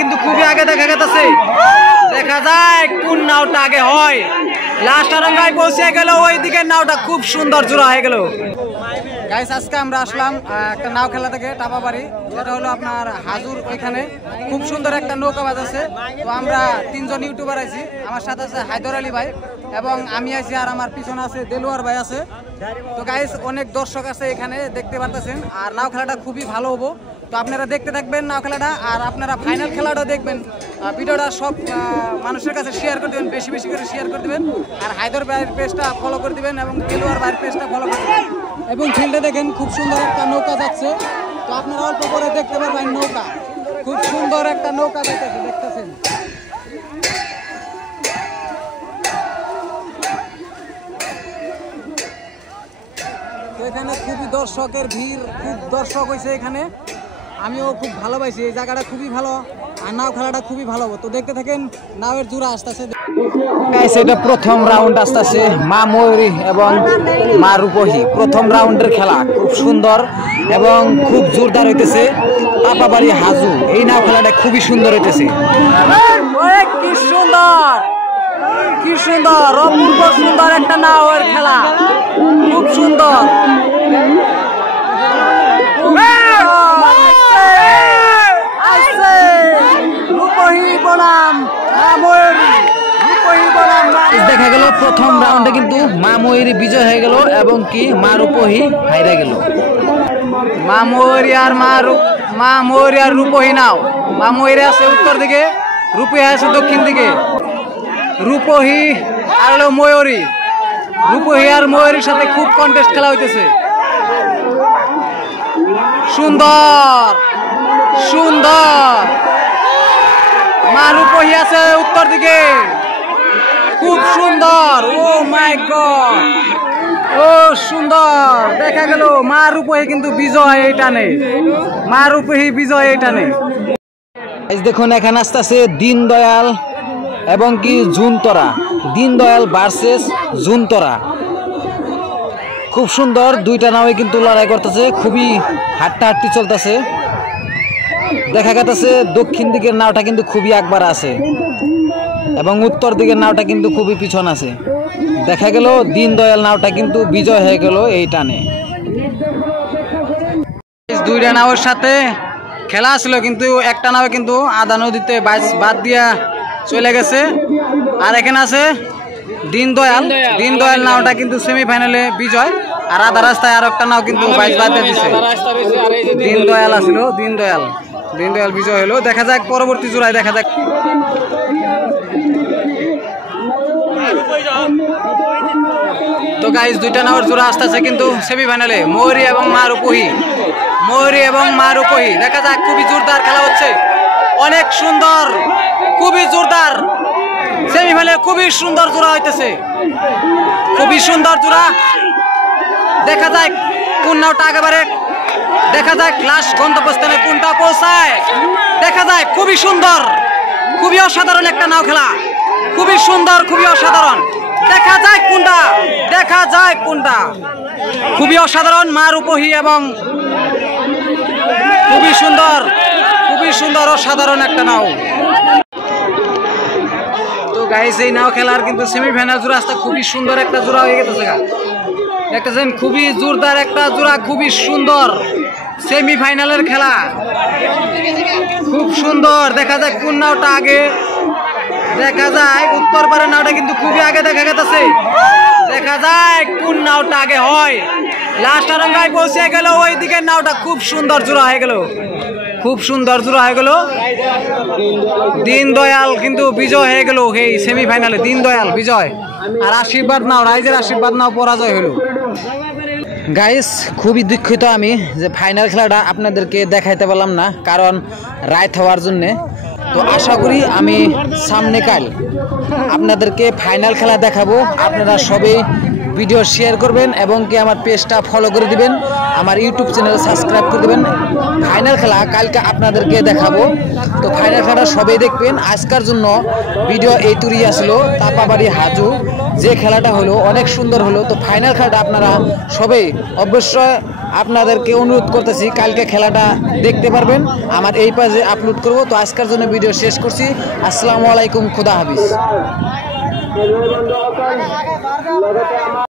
কিন্তু খুবই আগে দেখা গেছে। দেখা যায় কোন নাওটা আগে হয়। লাস্ট আরঙ্গায় পৌঁছে গেল, ওইদিকে নাওটা খুব সুন্দর জোড়া হয়ে গেল। গাইস আজকে আমরা আসলাম একটা নাও খেলা থেকে টাপাবাড়ি, যেটা হলো আপনার হাজুর ওইখানে। খুব সুন্দর একটা নৌকাবাজ আছে। তো আমরা 3 জন ইউটিউবার আছি। আমার সাথে আছে হায়দর আলী ভাই এবং আমি আছি, আর আমার পিছনে আছে দেলোয়ার ভাই আছে। তো গাইস অনেক দর্শক আছে এখানে, দেখতে পারতেছেন। আর নাও খেলাটা খুবই ভালো হবো। তো আপনারা দেখতে থাকবেন নাও খেলাটা, আর আপনারা ফাইনাল খেলাটা দেখবেন। ভিডিওটা সব মানুষের কাছে শেয়ার করে দেবেন, বেশি বেশি করে শেয়ার করে দেবেন। আর হায়দর ভাইয়ের পেজটা ফলো করে দিবেন এবং দেলোয়ার ভাইয়ের পেজটা ফলো করে দেবেন। এবং ফিল্ডে দেখেন খুব সুন্দর একটা নৌকা যাচ্ছে। তো আপনারা অল্প করে দেখতে পারবেন নৌকা, খুব সুন্দর একটা নৌকা যাইতেছে, দেখতেছেন। এখানে খুবই দর্শকের ভিড়, খুব দর্শক হয়েছে এখানে। আমিও খুব ভালোবাসি এই জায়গাটা, খুবই ভালো। আর নাও খেলাটা খুবই ভালো। তো দেখতে থাকেন নাওয়ের জোড়া আসতেছে। এটা প্রথম রাউন্ড আসতেছে, মা ময়ূরী এবং মা রূপহী। প্রথম রাউন্ডের খেলা খুব সুন্দর এবং খুব জোরদার হইতেছে। টাপাবাড়ি হাজু এই নাও খেলাটা খুবই সুন্দর হইতেছে। কি সুন্দর, কি সুন্দর, অপূর্ব সুন্দর একটা নাওয়ের খেলা, খুব সুন্দর। দেখা গেল প্রথম রাউন্ডে কিন্তু মা ময়ূরী বিজয় হয়ে গেল এবং কি মা রূপহী হাইরা গেল। মা ময়ূরী আর রূপহী নাও। মা ময়ূরী আছে উত্তর দিকে, রূপহী আছে দক্ষিণ দিকে। রূপহী আর হলো ময়ূরী, রূপহী আর ময়ূরীর সাথে খুব কন্টেস্ট খেলা হইতেছে। সুন্দর সুন্দর। মা রূপহী আছে উত্তর দিকে, খুব সুন্দর। ও মাই গড, ও সুন্দর। দেখা গেল মা রূপহী কিন্তু বিজয় এই টানে, মা রূপহী বিজয় এই টানে। দেখুন এখানে আসতেছে দীনদয়াল এবং কি জুনতরা। দীনদয়াল ভার্সেস জুনতরা, খুব সুন্দর। দুইটা নাওয়ে কিন্তু লড়াই করতেছে, খুবই হাঁট্টাহাঁটি চলতেছে। দেখা গেছে দক্ষিণ দিকের নাওটা কিন্তু খুবই একবার আছে এবং উত্তর দিকের নাওটা কিন্তু খুবই পিছন আছে। দেখা গেল দীনদয়াল নাওটা কিন্তু বিজয় হয়ে গেল এই টানে। দুইটা নাওয়ের সাথে খেলা ছিল, কিন্তু একটা নাও কিন্তু আদা নদীতে বাদ দিয়া চলে গেছে। আর এখানে আছে দীনদয়াল নাওটা কিন্তু সেমিফাইনালে বিজয়। আর আধা রাস্তায় আর একটা নাও কিন্তু বাদ দিয়ে দিচ্ছে। দীনদয়াল আসলো, দীনদয়াল বিজয় হলো। দেখা যাক পরবর্তী জোড়ায়, দেখা যাক। তো গাইস দুইটা নাওর জোড়া আসতেছে কিন্তু সেমিফাইনালে, ময়ূরী এবং মা রূপহী। দেখা যাক, খুবই জোরদার খেলা হচ্ছে, অনেক সুন্দর, খুবই জোরদার। সেমিফাইনালে খুবই সুন্দর জোড়া হইতেছে, খুবই সুন্দর জোড়া। দেখা যাক কোন নাওটা একেবারে, দেখা যাক লাস্ট গন্তব্যস্থানে কোনটা পৌঁছায়। দেখা যায় খুবই সুন্দর, খুবই অসাধারণ একটা নাও খেলা, খুবই সুন্দর, খুবই অসাধারণ। দেখা যায় কোনটা, খুবই অসাধারণ। মা রূপহী এবং খুবই সুন্দর অসাধারণ একটা নাও। তো গাইস এই নাও খেলার কিন্তু সেমিফাইনাল জোড়া আসতে খুবই সুন্দর একটা জোড়া হয়ে গেছে। দেখতেছেন খুবই জোরদার একটা জোড়া, খুবই সুন্দর সেমিফাইনালের খেলা, খুব সুন্দর। দেখা যায় কোন নাওটা আগে, দেখা যায় উত্তর পারের নাওটা কিন্তু খুবই আগে দেখা গেছে। দেখা যায় কোন নাওটা আগে হয়। লাস্ট আরঙ্গায় পৌঁছে গেল, ওইদিকে নাওটা খুব সুন্দর জোড়া হয়ে গেল, খুব সুন্দর জোড়া হয়ে গেল। দীনদয়াল কিন্তু বিজয় হয়ে গেল এই সেমিফাইনালে, দীনদয়াল বিজয়। আর আশীর্বাদ নাও, রাইজের আশীর্বাদ নাও পরাজয় হলো। গাইস খুবই দুঃখিত আমি যে ফাইনাল খেলাটা আপনাদেরকে দেখাইতে পারলাম না, কারণ রাইত হওয়ার জন্যে। তো আশা করি আমি সামনে কাল আপনাদেরকে ফাইনাল খেলা দেখাবো। আপনারা সবাই ভিডিও শেয়ার করবেন এবং কি আমার পেজটা ফলো করে দিবেন, আমার ইউটিউব চ্যানেল সাবস্ক্রাইব করে দেবেন। ফাইনাল খেলা কালকে আপনাদেরকে দেখাবো, তো ফাইনাল খেলাটা সবাই দেখবেন। আজকের জন্য ভিডিও এই তুরি আসলো তাপাবাড়ি হাজু, যে খেলাটা হলো অনেক সুন্দর হলো। তো ফাইনাল খেলাটা আপনারা সবাই অবশ্যই আপনাদেরকে অনুরোধ করতেছি কালকে খেলাটা দেখতে পারবেন, আমার এই পেজে আপলোড করব। তো আজকের জন্য ভিডিও শেষ করছি। আসসালামু আলাইকুম, খুদা হাফিজ।